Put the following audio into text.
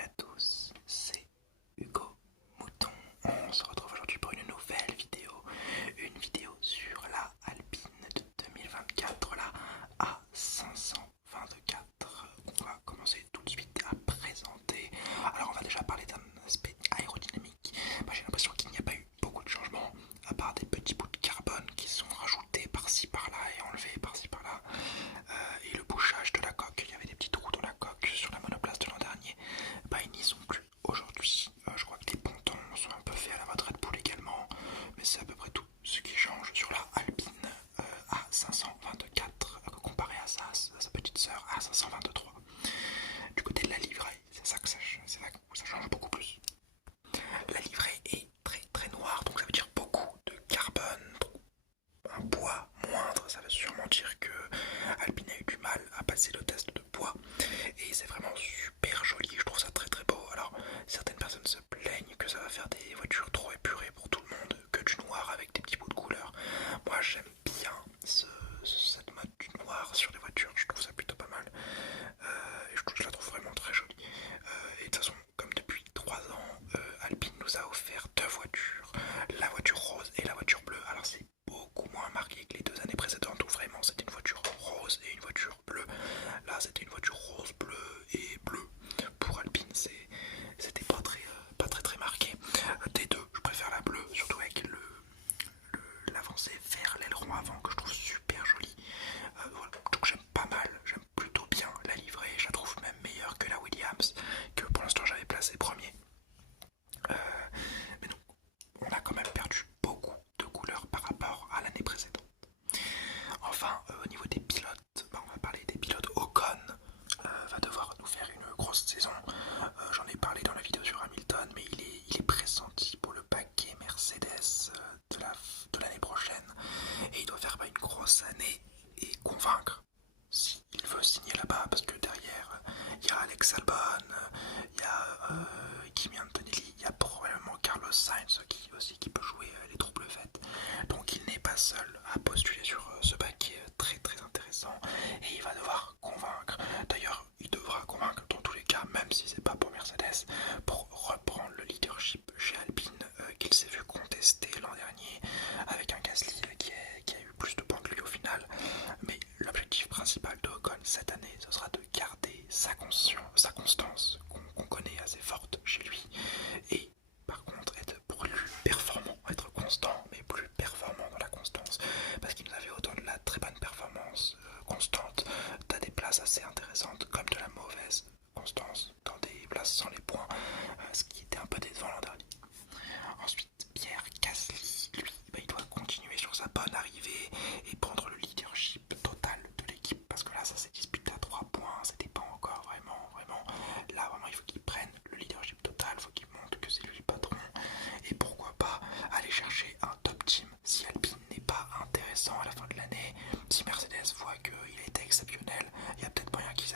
Salut à tous, c'est Hugo Mouton. On se retrouve aujourd'hui pour une vidéo sur la Alpine de 2024, la A524. On va commencer tout de suite à présenter. Alors on va déjà parler d'un aspect aérodynamique. J'ai l'impression qu'il n'y a pas eu beaucoup de changements, à part des petits bouts de carbone qui sont rajoutés par-ci par-là et enlevés par-ci par-là. Et le bouchage de la coque, il y avait des petits trous dans la coque sur la monoplace de l'an dernier. Ils n'y sont plus aujourd'hui. Je crois que les pontons sont un peu faits à la mode Red Bull également, mais c'est à peu près tout ce qui change sur la Alpine A524 comparé à sa petite sœur A523. Du côté de la livrée, c'est là où ça change beaucoup plus. La livrée est très très noire, donc ça veut dire beaucoup de carbone, un poids moindre. Ça veut sûrement dire que Alpine a eu du mal à passer le test de poids, et c'est vraiment super joli. Je trouve ça très très beau. Alors certaines personnes se plaignent que ça va faire des voitures trop épurées pour tout le monde, que du noir avec des petits bouts de couleur. Moi j'aime bien cette mode du noir sur les voitures, je trouve ça plutôt pas mal. Et je la trouve vraiment très jolie. Et de toute façon, comme depuis 3 ans, Alpine nous a offert deux voitures, la voiture rose et la voiture bleue. Alors c'est beaucoup moins marqué que les 2 années précédentes où vraiment c'était une voiture rose et une voiture bleue. Là c'était une voiture rose, bleue et bleue. Pour Alpine c'était pas très très marqué. Des deux, je préfère la bleue, surtout avec l'avancée vers l'aileron avant que je trouve super jolie. Voilà. Donc j'aime pas mal, j'aime plutôt bien la livrée, je la trouve même meilleure que la Williams, que pour l'instant j'avais placé premier. Mais non, on a quand même perdu beaucoup de couleurs par rapport à l'année précédente. Enfin, au niveau des pilotes, on va parler des pilotes. Ocon va devoir nous faire une grosse saison. J'en ai parlé dans la vidéo sur Hamilton, mais il est pressenti pour le paquet Mercedes de l'année prochaine. Et il doit faire une grosse année et convaincre s'il veut signer là-bas, parce que derrière, il y a Alex Albon, il y a Kimi Antonelli, il y a probablement Carlos Sainz qui peut jouer les troubles faites. Donc il n'est pas seul à postuler sur ce paquet très très intéressant, et il va devoir convaincre. D'ailleurs, il devra convaincre dans tous les cas, même si c'est pas pour Mercedes, pour reprendre le leadership chez Alpine qu'il s'est vu contester l'an dernier avec un Gasly qui a eu plus de points que lui au final. Mais l'objectif principal de Ocon cette année, ce sera de garder sa constance qu'on connaît assez forte chez lui, et par contre être plus performant, être constant mais plus performant dans la constance, parce qu'il nous avait autant de la très bonne performance constante, t'as des places assez intéressantes comme de la mauvaise constance dans des places sans les points, ce qui était un peu décevant l'an dernier. Ensuite, Pierre Gasly, lui, il doit continuer sur sa bonne arrivée et prendre le leadership total de l'équipe, parce que là ça s'est disputé à 3 points, c'était pas encore vraiment. Là vraiment il faut qu'il prenne le leadership total, il faut qu'il montre que c'est lui le patron, et pourquoi pas aller chercher un top team si Alpine n'est pas intéressant à la fin de l'année. Si Mercedes voit qu'il a été exceptionnel, il y a peut-être moyen qu'ils